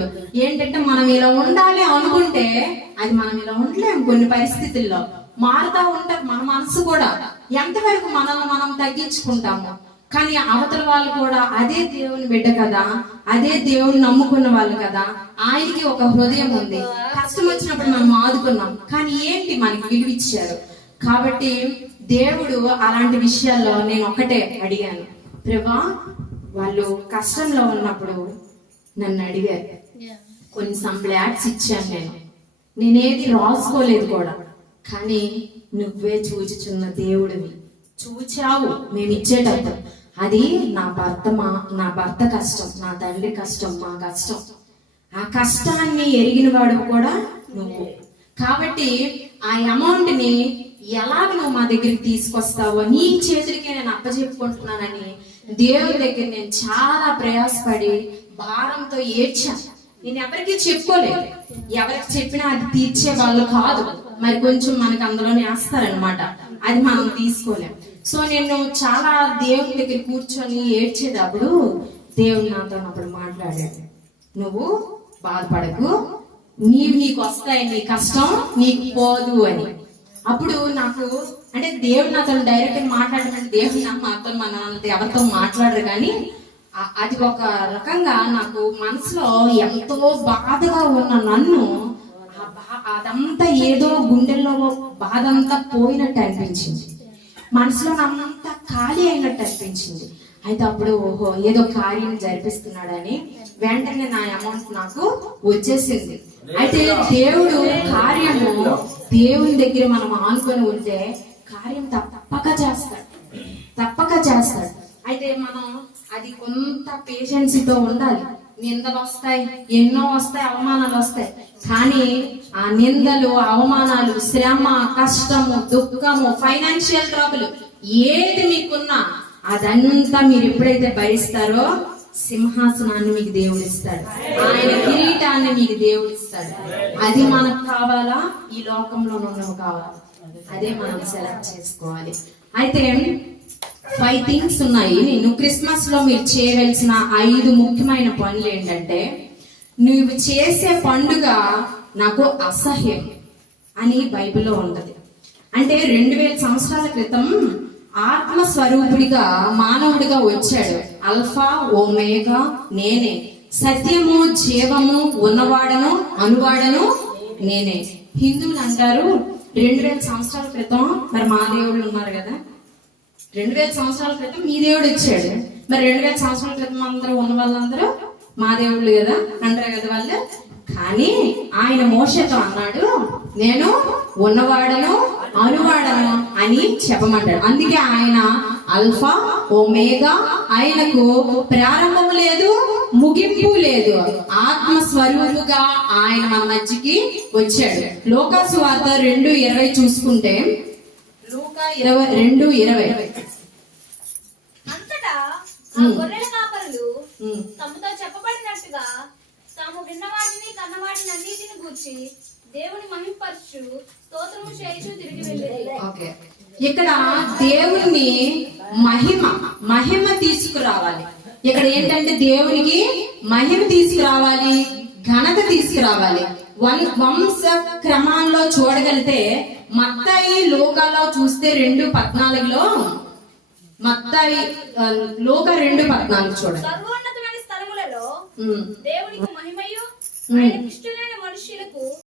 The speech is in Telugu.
ఏంటంటే మనం ఇలా ఉండాలి అనుకుంటే అది మనం ఇలా ఉండలేము. కొన్ని పరిస్థితుల్లో మారుతా ఉంటది మన మనసు కూడా. ఎంతవరకు మనల్ని మనం తగ్గించుకుంటాము. కానీ అవతల వాళ్ళు కూడా అదే దేవుని బిడ్డ కదా, అదే దేవుని నమ్ముకున్న వాళ్ళు కదా, ఆయనకి ఒక హృదయం ఉంది. కష్టం వచ్చినప్పుడు మనం ఆదుకున్నాం, కానీ ఏంటి మనకి విలువిచ్చారు. కాబట్టి దేవుడు అలాంటి విషయాల్లో నేను ఒకటే అడిగాను, ప్రభా వాళ్ళు కష్టంలో ఉన్నప్పుడు నన్ను అడిగారు, కొన్ని సంప్లాట్స్ ఇచ్చాను, నేనేది రాసుకోలేదు కూడా, కానీ నువ్వే చూచుచున్న దేవుడివి, చూచావు మేము ఇచ్చేటప్పుడు. అది నా భర్త కష్టం, నా తండ్రి కష్టం, మా కష్టం, ఆ కష్టాన్ని ఎరిగిన వాడు కూడా నువ్వు. కాబట్టి ఆ అమౌంట్ ని ఎలాగ నువ్వు మా దగ్గరికి తీసుకొస్తావో నీ చేతులకే నేను అప్పచెప్పుకుంటున్నానని దేవుడి దగ్గర నేను చాలా ప్రయాసపడి భారంతో ఏడ్చాను. నేను ఎవరికి చెప్పుకోలేదు, ఎవరికి చెప్పినా అది తీర్చే వాళ్ళు కాదు. మరి కొంచెం మనకు అందులోనే వేస్తారనమాట, అది మనం తీసుకోలేం. సో నేను చాలా దేవుని దగ్గర కూర్చొని ఏడ్చేటప్పుడు దేవుడు నాతో అప్పుడు మాట్లాడాడు, నువ్వు బాధపడకు, నీకు వస్తాయి, నీ కష్టం నీకు పోదు అని. అప్పుడు నాకు అంటే దేవుడు నాతో డైరెక్ట్ మాట్లాడమంటే దేవుడు నాతో మన ఎవరితో మాట్లాడరు, కానీ అది ఒక రకంగా నాకు మనసులో ఎంతో బాధగా ఉన్న నన్ను అదంతా ఏదో గుండెల్లో బాధ అంతా పోయినట్టు అనిపించింది, మనసులో అంతా ఖాళీ అయినట్టు అనిపించింది. అయితే అప్పుడు ఓహో ఏదో కార్యం జరిపిస్తున్నాడని వెంటనే నా అమౌంట్ నాకు వచ్చేసింది. అయితే దేవుడు కార్యము దేవుని దగ్గర మనం ఆనుకొని ఉంటే కార్యం తప్పక చేస్తాడు. అయితే మనం అది కొంత పేషెన్సీతో ఉండాలి. నిందలు వస్తాయి, ఎన్నో వస్తాయి, అవమానాలు వస్తాయి, కానీ ఆ నిందలు, అవమానాలు, శ్రమ, కష్టము, దుఃఖము, ఫైనాన్షియల్ ట్రబుల్ ఏది మీకున్నా అదంతా మీరు ఎప్పుడైతే భరిస్తారో సింహాసనాన్ని మీకు దేవుడు ఇస్తాడు, ఆయన కిరీటాన్ని మీకు దేవుడు ఇస్తాడు. అది మనకు కావాలా, ఈ లోకంలో ఉన్నవి కావాలా, అదే మనం సెలెక్ట్ చేసుకోవాలి. అయితే 5 థింగ్స్ ఉన్నాయి. నేను క్రిస్మస్ లో మీరు చేయవలసిన 5 ముఖ్యమైన పనులు ఏంటంటే, నువ్వు చేసే పండుగ నాకు అసహ్యం అని బైబిల్లో ఉంటది. అంటే 2000 సంవత్సరాల క్రితం ఆత్మస్వరూపుడిగా మానవుడిగా వచ్చాడు. అల్ఫా ఓమేగా నేనే, సత్యము జీవము ఉన్నవాడను అనువాడను నేనే. హిందువులు అంటారు 2000 సంవత్సరాల క్రితం మరి మా దేవుళ్ళు ఉన్నారు కదా, 2000 సంవత్సరాల క్రితం మీ దేవుడు వచ్చాడు, మరి 2000 సంవత్సరాల క్రితం అందరూ ఉన్న వాళ్ళందరూ మా దేవుళ్ళు కదా అంటారు కదా వాళ్ళు. కానీ ఆయన మోషతో అన్నాడు, నేను ఉన్నవాడను అనువాడను అని చెప్పమంటాడు. అందుకే ఆయన అల్ఫా ఓమేగా, ఆయనకు ప్రారంభం లేదు ముగింపు లేదు, ఆత్మస్వరూపుగా ఆయన మన మధ్యకి వచ్చాడు. లోకాసు వార్త 2:20 చూసుకుంటే, లూకా 2:20 అంతటా ఆ గొర్రెల కాపరులు తమతో చెప్పబడినట్టుగా తాము విన్నవాటిని కన్నవాటిని అన్నిటిని గూర్చి దేవుని మహిమపరచు స్తోత్రము చేయుచు తిరిగి వెళ్ళేది. ఓకే, ఇక్కడ దేవుని మహిమ తీసుకురావాలి. ఇక్కడ ఏంటంటే దేవునికి మహిమ తీసుకురావాలి, ఘనత తీసుకురావాలి. వంశ క్రమాల్లో చూడగలిగితే మత్తయి లోకాలో చూస్తే 2:14లో, మత్తయి లోక 2:14 చూడండి. సర్వోన్నతమైన స్థలములలో దేవునికి మహిమయు ఆయనకిష్టులైన